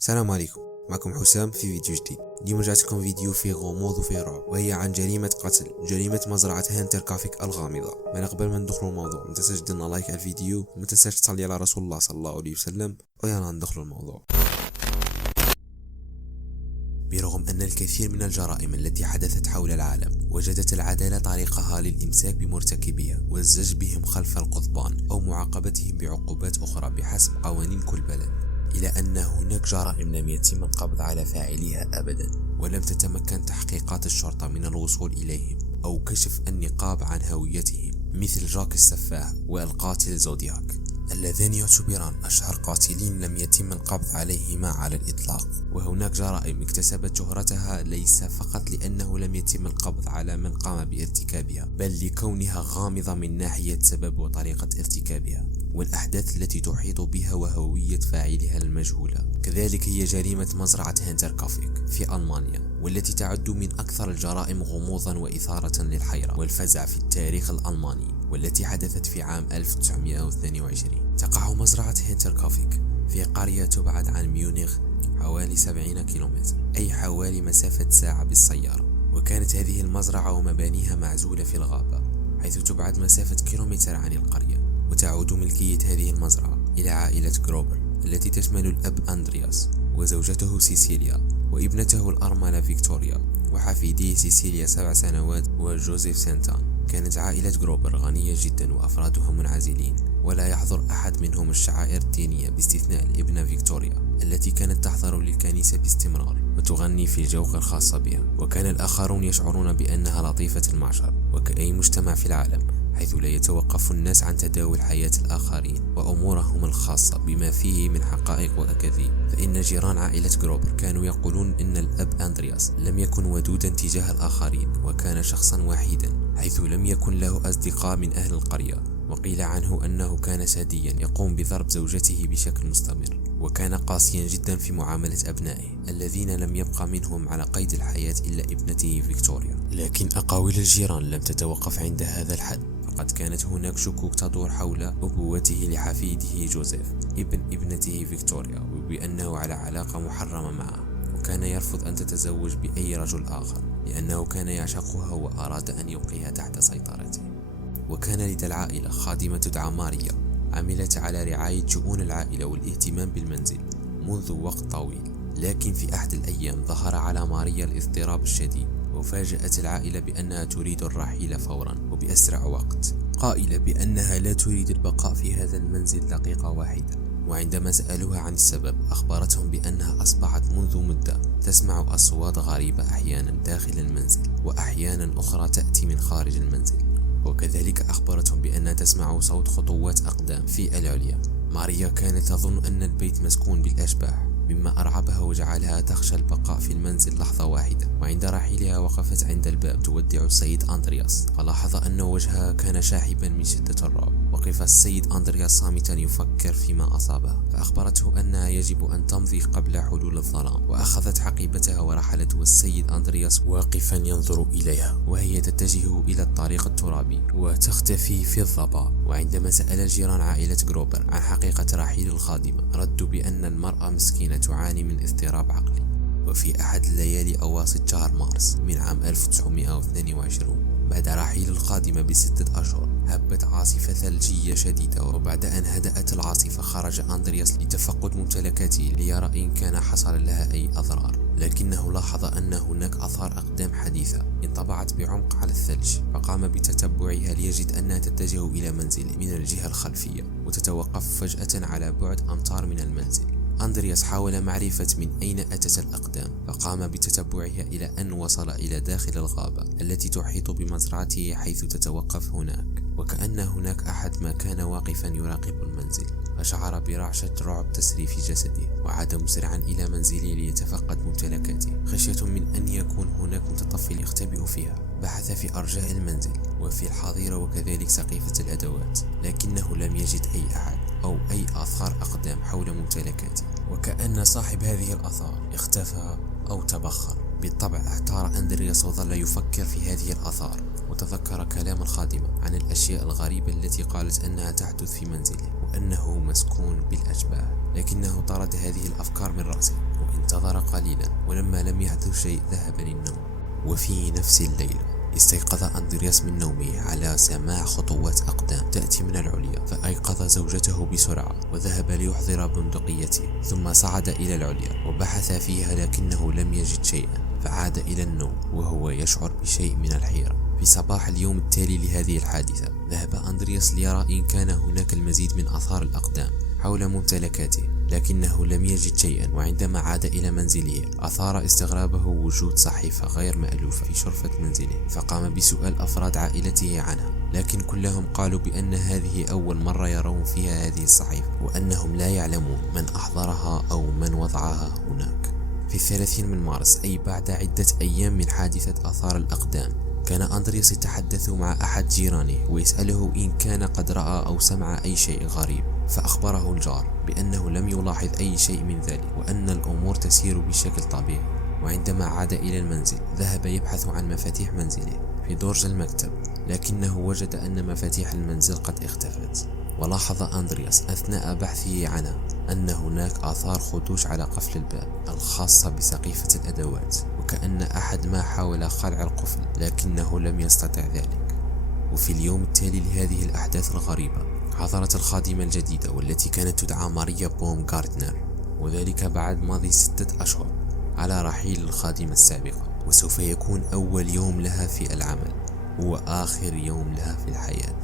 السلام عليكم. معكم حسام في فيديو جديد. اليوم رجعت لكم فيديو فيه غموض وفيه رعب، وهي عن جريمة قتل، جريمة مزرعة هانتر كافيك الغامضة. من قبل ما ندخلوا الموضوع ما تنساش ديرنا لايك على الفيديو، وما تنساش تصلي على رسول الله صلى الله عليه وسلم. ويلا ندخلوا الموضوع. برغم أن الكثير من الجرائم التي حدثت حول العالم وجدت العدالة طريقها للإمساك بمرتكبيها والزج بهم خلف القضبان أو معاقبتهم بعقوبات أخرى بحسب قوانين كل بلد، إلى أن هناك جرائم لم يتم القبض على فاعليها أبدا، ولم تتمكن تحقيقات الشرطة من الوصول إليهم أو كشف النقاب عن هويتهم، مثل جاك السفاح والقاتل زودياك، اللذان يعتبران أشهر قاتلين لم يتم القبض عليهما على الإطلاق. وهناك جرائم اكتسبت شهرتها ليس فقط لأنه لم يتم القبض على من قام بارتكابها، بل لكونها غامضة من ناحية سبب وطريقة ارتكابها والأحداث التي تحيط بها وهوية فاعلها المجهولة. كذلك هي جريمة مزرعة هانتر كافيك في ألمانيا، والتي تعد من أكثر الجرائم غموضا وإثارة للحيرة والفزع في التاريخ الألماني، والتي حدثت في عام 1922. تقع مزرعة هانتر كافيك في قرية تبعد عن ميونخ حوالي 70 كيلومتر، أي حوالي مسافة ساعة بالسيارة. وكانت هذه المزرعة ومبانيها معزولة في الغابة، حيث تبعد مسافة كيلومتر عن القرية. وتعود ملكية هذه المزرعة إلى عائلة جروبر، التي تشمل الأب أندرياس وزوجته سيسيليا وابنته الأرملة فيكتوريا وحفيديه سيسيليا 7 سنوات وجوزيف سانتان. كانت عائلة جروبر غنية جدا وأفرادها منعزلين، ولا يحضر أحد منهم الشعائر الدينية باستثناء الابنة فيكتوريا التي كانت تحضر للكنيسة باستمرار وتغني في الجوق الخاصة بها. وكان الآخرون يشعرون بأنها لطيفة المعشر، وكأي مجتمع في العالم، حيث لا يتوقف الناس عن تداول حياة الآخرين وأمورهم الخاصة بما فيه من حقائق وأكاذيب. فإن جيران عائلة جروبر كانوا يقولون إن الأب أندرياس لم يكن ودودا تجاه الآخرين، وكان شخصا وحيدا، حيث لم يكن له أصدقاء من أهل القرية. وقيل عنه أنه كان ساديا يقوم بضرب زوجته بشكل مستمر، وكان قاسيا جدا في معاملة أبنائه الذين لم يبقى منهم على قيد الحياة إلا ابنته فيكتوريا. لكن أقاويل الجيران لم تتوقف عند هذا الحد، فقد كانت هناك شكوك تدور حول أبوته لحفيده جوزيف ابن ابنته فيكتوريا، وبأنه على علاقة محرمة معه، وكان يرفض أن تتزوج بأي رجل آخر لأنه كان يعشقها وأراد أن يبقيها تحت سيطرته. وكان لدى العائلة خادمة تدعى ماريا، عملت على رعاية شؤون العائلة والاهتمام بالمنزل منذ وقت طويل. لكن في أحد الأيام ظهر على ماريا الاضطراب الشديد، وفاجأت العائلة بأنها تريد الرحيل فورا وبأسرع وقت، قائلة بأنها لا تريد البقاء في هذا المنزل دقيقة واحدة. وعندما سألوها عن السبب أخبرتهم بأنها أصبحت منذ مدة تسمع أصوات غريبة أحيانا داخل المنزل، وأحيانا أخرى تأتي من خارج المنزل. وكذلك أخبرتهم بأنها تسمع صوت خطوات أقدام في العليا. ماريا كانت تظن أن البيت مسكون بالأشباح، مما أرعبها وجعلها تخشى البقاء في المنزل لحظة واحدة. وعند رحيلها وقفت عند الباب تودع السيد أندرياس، فلاحظ أن وجهها كان شاحبا من شدة الرعب. وقف السيد أندرياس صامتا يفكر فيما أصابها، فأخبرته أنها يجب أن تمضي قبل حلول الظلام، وأخذت حقيبتها ورحلت، والسيد أندرياس واقفا ينظر إليها وهي تتجه إلى الطريق الترابي وتختفي في الضباب. وعندما سأل الجيران عائلة جروبر عن حقيقة رحيل الخادمة، ردوا بأن المرأة مسكينة تعاني من اضطراب عقلي. وفي أحد الليالي أواسط شهر مارس من عام 1922، بعد رحيل الخادمة ب6 أشهر، هبت عاصفة ثلجية شديدة. وبعد أن هدأت العاصفة خرج أندرياس لتفقد ممتلكاته ليرى إن كان حصل لها أي أضرار، لكنه لاحظ أن هناك آثار أقدام حديثة انطبعت بعمق على الثلج، فقام بتتبعها ليجد أنها تتجه إلى منزله من الجهة الخلفية وتتوقف فجأة على بعد أمتار من المنزل. أندرياس حاول معرفة من أين أتت الأقدام، فقام بتتبعها إلى أن وصل إلى داخل الغابة التي تحيط بمزرعته، حيث تتوقف هناك، وكأن هناك أحد ما كان واقفا يراقب المنزل. فشعر برعشة رعب تسري في جسده، وعاد مسرعا إلى منزله ليتفقد ممتلكاته، خشية من أن يكون هناك متطفل يختبئ فيها. بحث في أرجاء المنزل وفي الحظيرة وكذلك سقيفة الأدوات، لكنه لم يجد أي أحد أو أي آثار أقدام حول ممتلكاته، وكأن صاحب هذه الآثار اختفى أو تبخر. بالطبع احتار أندرياس وظل يفكر في هذه الآثار، وتذكر كلام الخادمة عن الأشياء الغريبة التي قالت أنها تحدث في منزله وأنه مسكون بالأشباح، لكنه طرد هذه الأفكار من رأسه وانتظر قليلا، ولما لم يحدث شيء ذهب للنوم. وفي نفس الليلة استيقظ أندرياس من نومه على سماع خطوات أقدام تأتي من العليا، فأيقظ زوجته بسرعة وذهب ليحضر بندقيته، ثم صعد إلى العليا وبحث فيها لكنه لم يجد شيئا، فعاد إلى النوم وهو يشعر بشيء من الحيرة. في صباح اليوم التالي لهذه الحادثة ذهب أندرياس ليرى إن كان هناك المزيد من آثار الأقدام حول ممتلكاته، لكنه لم يجد شيئا. وعندما عاد إلى منزله أثار استغرابه وجود صحيفة غير مألوفة في شرفة منزله، فقام بسؤال أفراد عائلته عنها، لكن كلهم قالوا بأن هذه أول مرة يرون فيها هذه الصحيفة، وأنهم لا يعلمون من أحضرها أو من وضعها هناك. في 30 من مارس، أي بعد عدة أيام من حادثة آثار الأقدام، كان أندرياس يتحدث مع أحد جيرانه ويسأله إن كان قد رأى أو سمع أي شيء غريب، فأخبره الجار بأنه لم يلاحظ أي شيء من ذلك وأن الأمور تسير بشكل طبيعي. وعندما عاد إلى المنزل ذهب يبحث عن مفاتيح منزله في درج المكتب، لكنه وجد أن مفاتيح المنزل قد اختفت. ولاحظ أندرياس أثناء بحثه عنها أن هناك آثار خدوش على قفل الباب الخاصة بسقيفة الأدوات، وكأن أحد ما حاول خلع القفل لكنه لم يستطع ذلك. وفي اليوم التالي لهذه الأحداث الغريبة حضرت الخادمة الجديدة والتي كانت تدعى ماريا بومغارتنر، وذلك بعد مضي 6 أشهر على رحيل الخادمة السابقة، وسوف يكون أول يوم لها في العمل وآخر يوم لها في الحياة.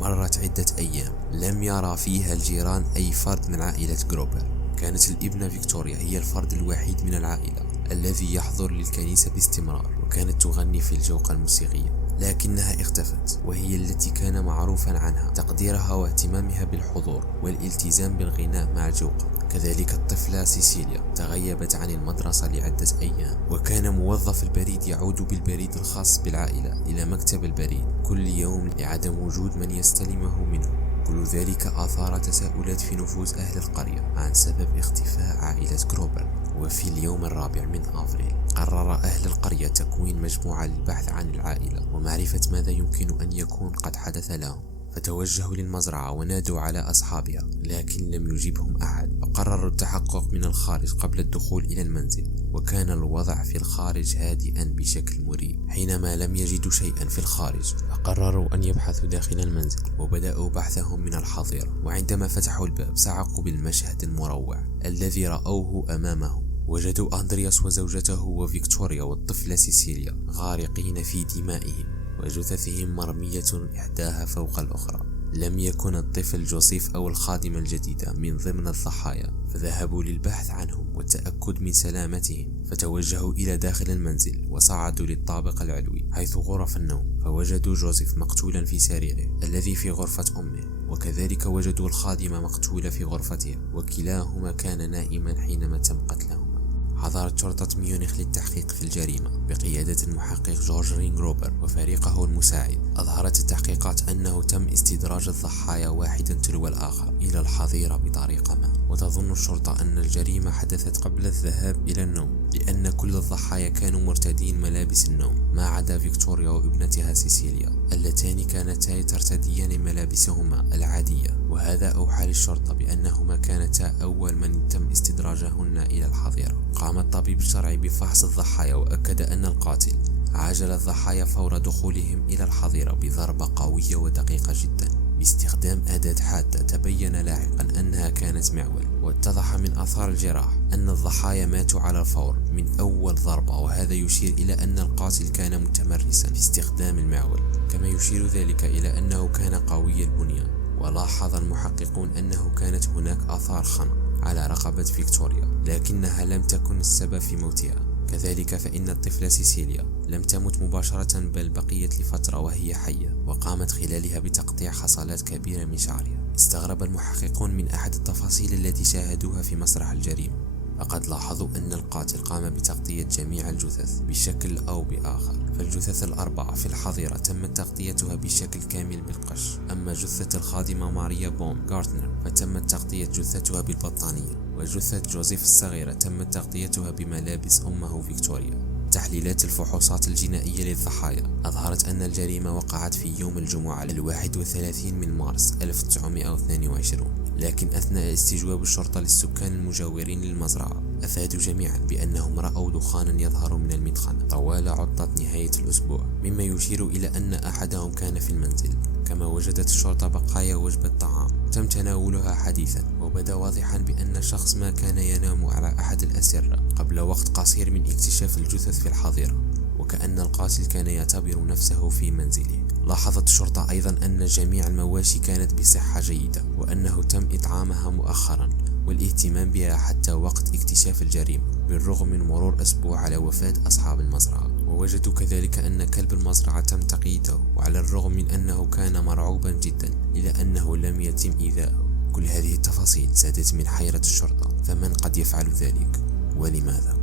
مرت عدة أيام لم يرى فيها الجيران أي فرد من عائلة جروبر. كانت الابنة فيكتوريا هي الفرد الوحيد من العائلة الذي يحضر للكنيسة باستمرار، وكانت تغني في الجوقة الموسيقية، لكنها اختفت، وهي التي كان معروفا عنها تقديرها واهتمامها بالحضور والالتزام بالغناء مع الجوقة. كذلك الطفلة سيسيليا تغيبت عن المدرسة لعدة أيام، وكان موظف البريد يعود بالبريد الخاص بالعائلة إلى مكتب البريد كل يوم لعدم وجود من يستلمه منه. كل ذلك أثار تساؤلات في نفوس أهل القرية عن سبب اختفاء عائلة جروبر. وفي اليوم 4 من أفريل قرر أهل القرية تكوين مجموعة للبحث عن العائلة ومعرفة ماذا يمكن أن يكون قد حدث لهم، فتوجهوا للمزرعة ونادوا على أصحابها لكن لم يجيبهم أحد، فقرروا التحقق من الخارج قبل الدخول إلى المنزل. وكان الوضع في الخارج هادئا بشكل مريب. حينما لم يجدوا شيئا في الخارج فقرروا أن يبحثوا داخل المنزل، وبدأوا بحثهم من الحظيرة. وعندما فتحوا الباب صعقوا بالمشهد المروع الذي رأوه أمامهم. وجدوا أندرياس وزوجته وفيكتوريا والطفلة سيسيليا غارقين في دمائهم، وجثثهم مرمية إحداها فوق الأخرى. لم يكن الطفل جوزيف أو الخادمة الجديدة من ضمن الضحايا، فذهبوا للبحث عنهم والتأكد من سلامتهم، فتوجهوا إلى داخل المنزل وصعدوا للطابق العلوي حيث غرف النوم، فوجدوا جوزيف مقتولا في سريره الذي في غرفة أمه، وكذلك وجدوا الخادمة مقتولة في غرفتها، وكلاهما كان نائما حينما تم قتلهما. حضرت شرطة ميونخ للتحقيق في الجريمة بقيادة المحقق جورج رينغروبر وفريقه المساعد. أظهرت التحقيقات أنه تم استدراج الضحايا واحدا تلو الآخر إلى الحظيرة بطريقة ما، وتظن الشرطة أن الجريمة حدثت قبل الذهاب إلى النوم، لأن كل الضحايا كانوا مرتدين ملابس النوم ما عدا فيكتوريا وابنتها سيسيليا اللتان كانتا ترتديان ملابسهما العادية، وهذا أوحى للشرطة بأنهما كانتا أول من تم استدراجهن إلى الحظيرة. قام الطبيب الشرعي بفحص الضحايا وأكد أن القاتل عاجل الضحايا فور دخولهم إلى الحظيرة بضربة قوية ودقيقة جدا باستخدام أداة حادة تبين لاحقا أنها كانت معول. واتضح من آثار الجراح أن الضحايا ماتوا على الفور من أول ضربة، وهذا يشير إلى أن القاتل كان متمرسا في استخدام المعول، كما يشير ذلك إلى أنه كان قوي البنية. ولاحظ المحققون أنه كانت هناك آثار خنق على رقبة فيكتوريا، لكنها لم تكن السبب في موتها. كذلك فإن الطفلة سيسيليا لم تمت مباشرة بل بقيت لفترة وهي حية، وقامت خلالها بتقطيع حصلات كبيرة من شعرها. استغرب المحققون من أحد التفاصيل التي شاهدوها في مسرح الجريمة، فقد لاحظوا أن القاتل قام بتغطية جميع الجثث بشكل أو بآخر. فالجثث الأربعة في الحظيرة تم تغطيتها بشكل كامل بالقش. أما جثة الخادمة ماريا بوم غارتنر فتم تغطية جثتها بالبطانية، وجثة جوزيف الصغيرة تم تغطيتها بملابس أمه فيكتوريا. تحليلات الفحوصات الجنائية للضحايا أظهرت أن الجريمة وقعت في يوم الجمعة 31 من مارس 1922، لكن أثناء استجواب الشرطة للسكان المجاورين للمزرعة أفادوا جميعا بأنهم رأوا دخانا يظهر من المدخن طوال عطلة نهاية الأسبوع، مما يشير إلى أن أحدهم كان في المنزل. كما وجدت الشرطة بقايا وجبة طعام تم تناولها حديثا، وبدا واضحا بأن الشخص ما كان ينام على أحد الأسرة قبل وقت قصير من اكتشاف الجثث في الحظيرة، وكأن القاتل كان يعتبر نفسه في منزله. لاحظت الشرطة أيضا أن جميع المواشي كانت بصحة جيدة، وأنه تم إطعامها مؤخرا والاهتمام بها حتى وقت اكتشاف الجريمة، بالرغم من مرور أسبوع على وفاة أصحاب المزرعة. ووجدوا كذلك أن كلب المزرعة تم تقييده، وعلى الرغم من أنه كان مرعوبا جدا إلا أنه لم يتم إيذاؤه. كل هذه التفاصيل زادت من حيرة الشرطة، فمن قد يفعل ذلك ولماذا؟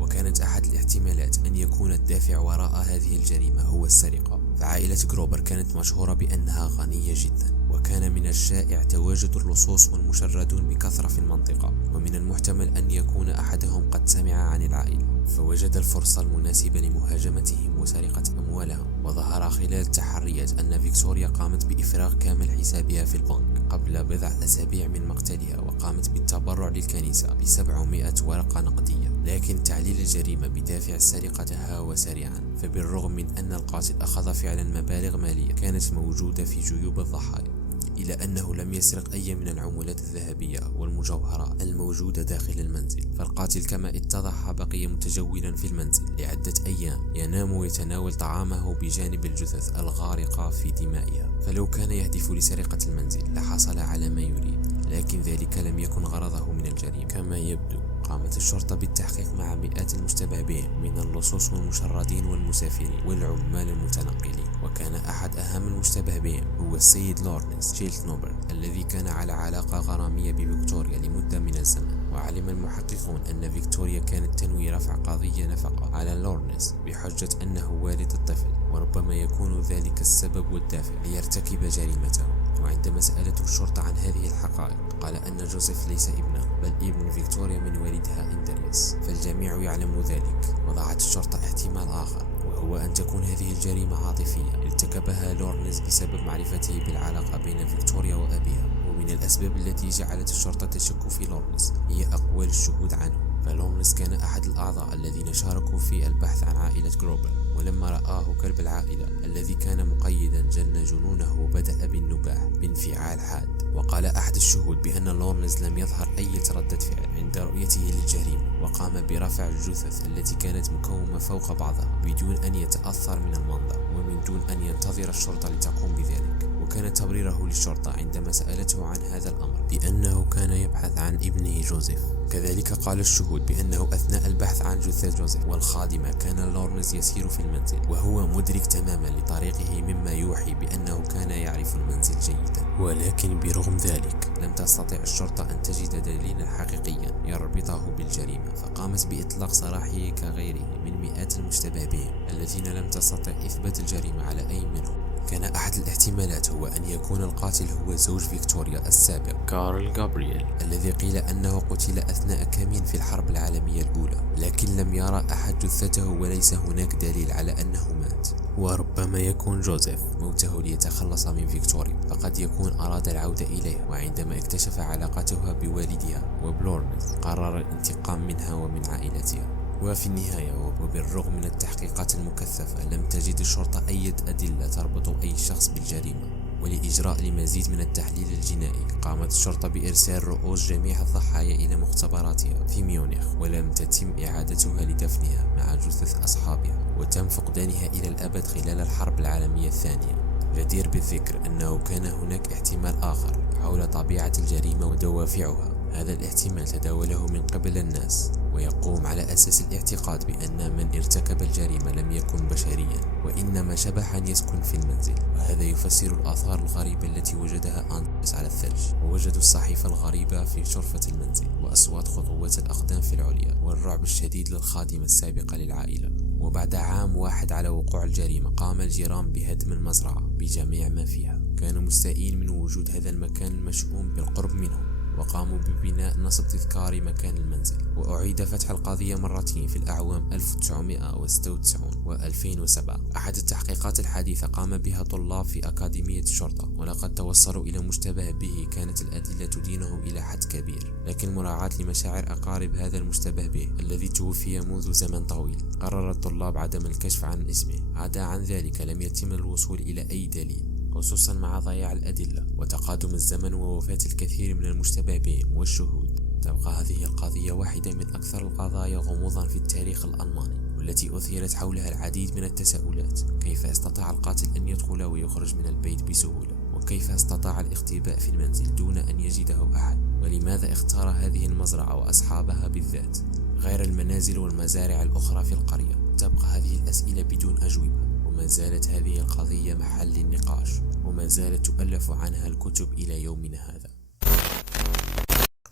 وكانت أحد الاحتمالات أن يكون الدافع وراء هذه الجريمة هو السرقة. فعائلة غروبر كانت مشهورة بأنها غنية جدا، وكان من الشائع تواجد اللصوص والمشردون بكثرة في المنطقة، ومن المحتمل أن يكون أحدهم قد سمع عن العائلة فوجد الفرصة المناسبة لمهاجمتهم وسرقة أموالهم. وظهر خلال التحريات أن فيكتوريا قامت بإفراغ كامل حسابها في البنك قبل بضع أسابيع من مقتلها، وقامت بالتبرع للكنيسة ب700 ورقة نقدية. لكن تعليل الجريمة بدافع السرقة تهاوى سريعا، فبالرغم من أن القاتل أخذ فعلا مبالغ مالية كانت موجودة في جيوب الضحايا، إلا أنه لم يسرق أي من العملات الذهبية والمجوهرات الموجودة داخل المنزل. فالقاتل كما اتضح بقي متجولا في المنزل لعدة أيام، ينام ويتناول طعامه بجانب الجثث الغارقة في دمائها. فلو كان يهدف لسرقة المنزل لحصل على ما يريد، لكن ذلك لم يكن غرضه من الجريمة. كما يبدو قامت الشرطة بالتحقيق مع مئات المشتبه بهم من اللصوص والمشردين والمسافرين والعمال المتنقلين، وكان أحد أهم المشتبه بهم هو السيد لورنس شيلتنوبر الذي كان على علاقة غرامية بفيكتوريا لمدة من الزمن. وعلم المحققون أن فيكتوريا كانت تنوي رفع قضية نفقة على لورنس بحجة أنه والد الطفل، وربما يكون ذلك السبب والدافع ليرتكب جريمته. وعندما سألته الشرطة عن هذه الحقائق قال أن جوزيف ليس ابنه بل ابن فيكتوريا من والدها إندرياس، فالجميع يعلم ذلك. وضعت الشرطة احتمال آخر، وهو أن تكون هذه الجريمة عاطفية ارتكبها لورنس بسبب معرفته بالعلاقة بين فيكتوريا وأبيها. ومن الأسباب التي جعلت الشرطة تشك في لورنس هي أقوال الشهود عنه. فلورنس كان أحد الأعضاء الذين شاركوا في البحث عن عائلة غروبر، ولما رآه كلب العائلة الذي كان مقيدا جن جنونه وبدأ بالنباح بانفعال حاد. وقال أحد الشهود بأن لورنس لم يظهر أي ردة فعل عند رؤيته للجريمة، وقام برفع الجثث التي كانت مكومة فوق بعضها بدون أن يتأثر من المنظر ومن دون أن ينتظر الشرطة لتقوم بذلك. وكان تبريره للشرطة عندما سألته عن هذا الأمر بأنه كان يبحث عن ابنه جوزيف. كذلك قال الشهود بأنه أثناء البحث عن جثة جوزيف والخادمة كان لورنس يسير في المنزل وهو مدرك تماما لطريقه، مما يوحي بأنه كان يعرف المنزل جيدا. ولكن برغم ذلك لم تستطع الشرطة أن تجد دليلا حقيقيا يربطه بالجريمة، فقامت بإطلاق سراحه كغيره من مئات المشتبه بهم الذين لم تستطع إثبات الجريمة على أي منهم. كان أحد الاحتمالات هو أن يكون القاتل هو زوج فيكتوريا السابق كارل غابرييل، الذي قيل أنه قتل أثناء كمين في الحرب العالمية الأولى، لكن لم يرى أحد جثته وليس هناك دليل على أنه مات. وربما يكون جوزيف موته ليتخلص من فيكتوريا، فقد يكون أراد العودة إليها، وعندما اكتشف علاقتها بوالدها وبلورنس قرر الانتقام منها ومن عائلتها. وفي النهاية وبالرغم من التحقيقات المكثفة لم تجد الشرطة أي أدلة تربط أي شخص بالجريمة. ولإجراء لمزيد من التحليل الجنائي قامت الشرطة بإرسال رؤوس جميع الضحايا إلى مختبراتها في ميونخ، ولم تتم إعادتها لدفنها مع جثث أصحابها، وتم فقدانها إلى الأبد خلال الحرب العالمية الثانية. جدير بالذكر أنه كان هناك احتمال آخر حول طبيعة الجريمة ودوافعها. هذا الاحتمال تداوله من قبل الناس، ويقوم على أساس الاعتقاد بأن من ارتكب الجريمة لم يكن بشريا وإنما شبحا يسكن في المنزل. وهذا يفسر الآثار الغريبة التي وجدها أندريس على الثلج، ووجدوا الصحيفة الغريبة في شرفة المنزل، وأصوات خطوات الأقدام في العليا، والرعب الشديد للخادمة السابقة للعائلة. وبعد عام واحد على وقوع الجريمة قام الجيران بهدم المزرعة بجميع ما فيها. كانوا مستائين من وجود هذا المكان المشؤوم بالقرب منهم، وقاموا ببناء نصب تذكاري مكان المنزل. وأعيد فتح القضية مرتين في الأعوام 1996 و2007. أحد التحقيقات الحديثة قام بها طلاب في أكاديمية الشرطة، ولقد توصلوا إلى مشتبه به كانت الأدلة تدينه إلى حد كبير، لكن مراعاة لمشاعر أقارب هذا المشتبه به الذي توفي منذ زمن طويل، قرر الطلاب عدم الكشف عن اسمه. عدا عن ذلك لم يتم الوصول إلى أي دليل، خصوصا مع ضياع الأدلة وتقادم الزمن ووفاة الكثير من المشتبه بهم والشهود. تبقى هذه القضية واحدة من أكثر القضايا غموضا في التاريخ الألماني، والتي أثيرت حولها العديد من التساؤلات. كيف استطاع القاتل أن يدخل ويخرج من البيت بسهولة؟ وكيف استطاع الاختباء في المنزل دون أن يجده أحد؟ ولماذا اختار هذه المزرعة وأصحابها بالذات غير المنازل والمزارع الأخرى في القرية؟ تبقى هذه الأسئلة بدون أجوبة، وما زالت هذه القضية محل للنقاش، وما زالت تؤلف عنها الكتب إلى يومنا هذا.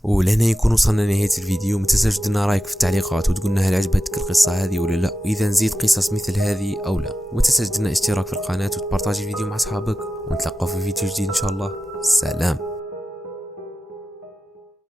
ولهنا يكون وصلنا لنهاية الفيديو. متنساش تدينا رايك في التعليقات وتقولنا هل عجبتك القصة هذه ولا لا، وإذا نزيد قصص مثل هذه أو لا. ومتنساش تدينا اشتراك في القناة وتبارطاجي الفيديو مع أصحابك، ونتلقاو في فيديو جديد إن شاء الله. سلام.